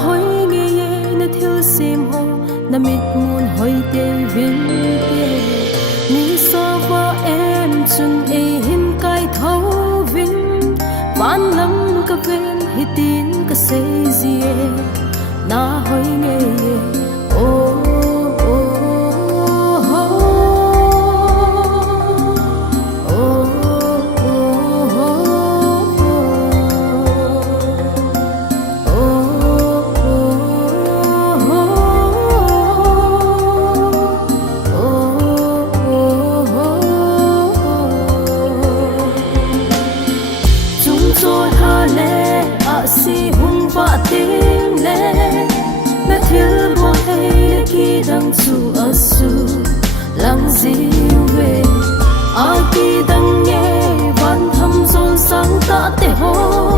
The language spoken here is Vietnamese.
hoi nghe ye na thil sim ho na mit mun hoi te vin te ni so wa em chun e hin kai thau vin van lam ka ven hitin ka sei zie na hoi nghe ye o si hung va tim le na thil bo hey ki dang chu asu lang zi we a ki dang ye van tham zon sang ta te ho